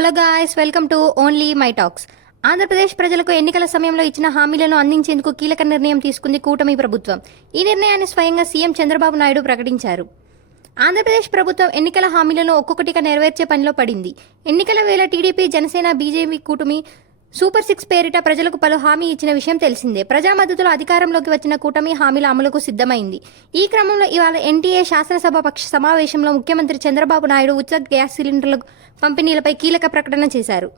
Hello guys, welcome to only my talks. Andhra Pradesh ప్రజలకు ఎన్నికల సమయంలో ఇచ్చిన హామీలను అందించేందుకు కీలక నిర్ణయం తీసుకుంది కూటమి ప్రభుత్వం. ఈ నిర్ణయాన్ని స్వయంగా సీఎం చంద్రబాబు నాయుడు ప్రకటించారు. ఆంధ్రప్రదేశ్ ప్రభుత్వం ఎన్నికల హామీలను ఒక్కొక్కటిగా నెరవేర్చే పనిలో పడింది. ఎన్నికల వేళ టీడీపీ, జనసేన, బీజేపీ కూటమి సూపర్ 6 పేరిట ప్రజలకు పలు హామీ ఇచ్చిన విషయం తెలిసిందే. ప్రజా మద్దతులో అధికారంలోకి వచ్చిన కూటమి హామీల అమలుకు సిద్ధమైంది. ఈ క్రమంలో ఇవాళ ఎన్టీఏ శాసనసభ పక్ష సమావేశంలో ముఖ్యమంత్రి చంద్రబాబు నాయుడు ఉచిత గ్యాస్ సిలిండర్ల పంపిణీలపై కీలక ప్రకటన చేశారు.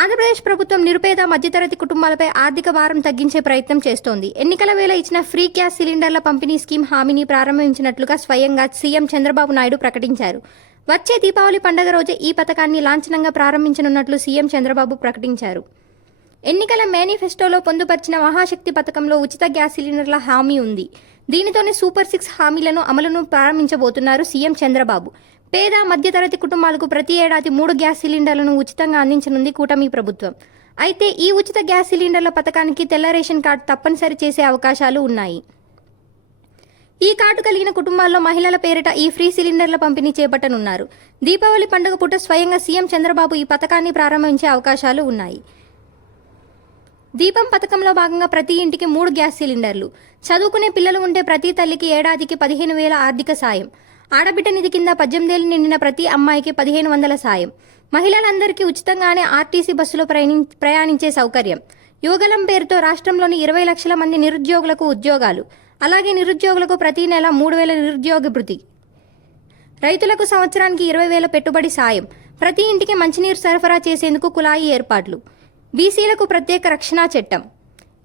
ఆంధ్రప్రదేశ్ ప్రభుత్వం నిరుపేద, మధ్యతరగతి కుటుంబాలపై ఆర్థిక భారం తగ్గించే ప్రయత్నం చేస్తోంది. ఎన్నికల వేళ ఇచ్చిన ఫ్రీ గ్యాస్ సిలిండర్ల పంపిణీ స్కీమ్ హామీని ప్రారంభించినట్లుగా స్వయంగా సీఎం చంద్రబాబు నాయుడు ప్రకటించారు. వచ్చే దీపావళి పండుగ రోజే ఈ పథకాన్ని లాంఛనంగా ప్రారంభించనున్నట్లు సీఎం చంద్రబాబు ప్రకటించారు. ఎన్నికల మేనిఫెస్టోలో పొందుపరిచిన మహాశక్తి పథకంలో ఉచిత గ్యాస్ సిలిండర్ల హామీ ఉంది. దీనితోనే సూపర్ 6 హామీలను అమలును ప్రారంభించబోతున్నారు సీఎం చంద్రబాబు. పేద, మధ్యతరగతి కుటుంబాలకు ప్రతి ఏడాది 3 గ్యాస్ సిలిండర్లను ఉచితంగా అందించనుంది కూటమి ప్రభుత్వం. అయితే ఈ ఉచిత గ్యాస్ సిలిండర్ల పథకానికి తెల్ల రేషన్ కార్డు తప్పనిసరి చేసే అవకాశాలు ఉన్నాయి. ఈ కార్డు కలిగిన కుటుంబాల్లో మహిళల పేరిట ఈ ఫ్రీ సిలిండర్ల పంపిణీ చేపట్టనున్నారు. దీపావళి పండుగ పూట స్వయంగా సీఎం చంద్రబాబు ఈ పథకాన్ని ప్రారంభించే అవకాశాలు ఉన్నాయి. దీపం పథకంలో భాగంగా ప్రతి ఇంటికి 3 గ్యాస్ సిలిండర్లు, చదువుకునే పిల్లలు ఉంటే ప్రతి తల్లికి ఏడాదికి 15,000 ఆర్థిక సాయం, ఆడబిడ్డ నిధి కింద 18 ఏళ్లు నిండిన ప్రతి అమ్మాయికి 1,500 సాయం, మహిళలందరికీ ఉచితంగానే ఆర్టీసీ బస్సులో ప్రయాణించే సౌకర్యం, యువగలం పేరుతో రాష్ట్రంలోని 20 లక్షల మంది నిరుద్యోగులకు ఉద్యోగాలు, అలాగే నిరుద్యోగులకు ప్రతి నెల 3,000 నిరుద్యోగ భృతి, రైతులకు సంవత్సరానికి 20,000 పెట్టుబడి సాయం, ప్రతి ఇంటికి మంచినీరు సరఫరా చేసేందుకు కుళాయి ఏర్పాట్లు, బీసీలకు ప్రత్యేక రక్షణ చట్టం.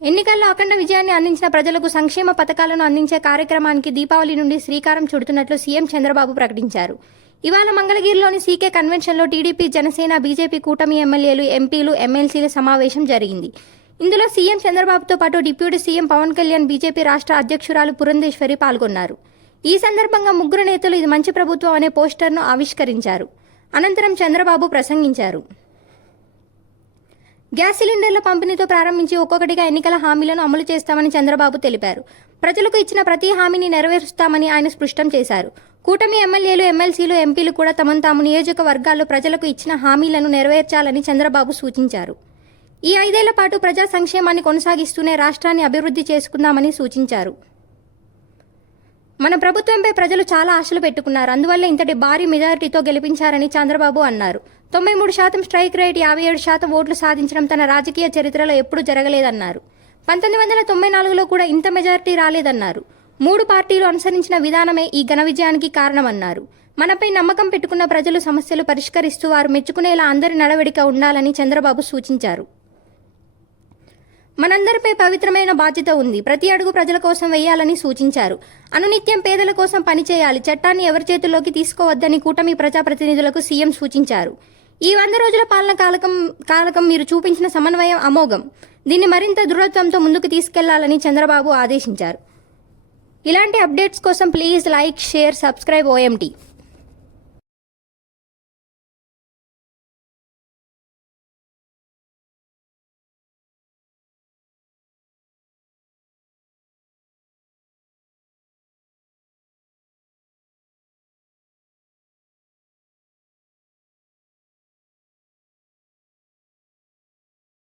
ఎన్నికల్లో అఖండ విజయాన్ని అందించిన ప్రజలకు సంక్షేమ పథకాలను అందించే కార్యక్రమానికి దీపావళి నుండి శ్రీకారం చుడుతున్నట్లు సీఎం చంద్రబాబు ప్రకటించారు. ఇవాళ మంగళగిరిలోని సీకే కన్వెన్షన్లో టీడీపీ, జనసేన, బీజేపీ కూటమి ఎమ్మెల్యేలు, ఎంపీలు, ఎమ్మెల్సీల సమావేశం జరిగింది. ఇందులో సీఎం చంద్రబాబుతో పాటు deputy CM Pawan Kalyan, BJP రాష్ట్ర అధ్యక్షురాలు పురంధేశ్వరి పాల్గొన్నారు. ఈ సందర్భంగా ముగ్గురు నేతలు ఇది మంచి ప్రభుత్వం అనే పోస్టర్ను ఆవిష్కరించారు. అనంతరం చంద్రబాబు ప్రసంగించారు. గ్యాస్ సిలిండర్ల పంపిణీతో ప్రారంభించి ఒక్కొక్కటిగా ఎన్నికల హామీలను అమలు చేస్తామని చంద్రబాబు తెలిపారు. ప్రజలకు ఇచ్చిన ప్రతి హామీని నెరవేరుస్తామని ఆయన స్పష్టం చేశారు. కూటమి ఎమ్మెల్యేలు, ఎమ్మెల్సీలు, ఎంపీలు కూడా తమను తాము నియోజకవర్గాల్లో ప్రజలకు ఇచ్చిన హామీలను నెరవేర్చాలని చంద్రబాబు సూచించారు. ఈ 5 ఏళ్ల పాటు ప్రజా సంక్షేమాన్ని కొనసాగిస్తూనే రాష్ట్రాన్ని అభివృద్ధి చేసుకుందామని సూచించారు. మన ప్రభుత్వంపై ప్రజలు చాలా ఆశలు పెట్టుకున్నారు. అందువల్ల ఇంతటి భారీ మెజారిటీతో గెలిపించారని చంద్రబాబు అన్నారు. 93% స్ట్రైక్ రేట్, 57% ఓట్లు సాధించడం తన రాజకీయ చరిత్రలో ఎప్పుడూ జరగలేదన్నారు. 1994లో కూడా ఇంత మెజారిటీ రాలేదన్నారు. 3 పార్టీలు అనుసరించిన విధానమే ఈ ఘన విజయానికి కారణమన్నారు. మనపై నమ్మకం పెట్టుకున్న ప్రజలు సమస్యలు పరిష్కరిస్తూ వారు మెచ్చుకునేలా అందరి నడవడిక ఉండాలని చంద్రబాబు సూచించారు. మనందరిపై పవిత్రమైన బాధ్యత ఉంది. ప్రతి అడుగు ప్రజల కోసం వేయాలని సూచించారు. అనునిత్యం పేదల కోసం పనిచేయాలి. చట్టాన్ని ఎవరి చేతుల్లోకి తీసుకోవద్దని కూటమి ప్రజాప్రతినిధులకు సీఎం సూచించారు. ఈ 100 రోజుల పాలన కాలకం మీరు చూపించిన సమన్వయం అమోఘం. దీన్ని మరింత దృఢత్వంతో ముందుకు తీసుకెళ్లాలని చంద్రబాబు ఆదేశించారు. ఇలాంటి అప్డేట్స్ కోసం please like, share, subscribe OMT.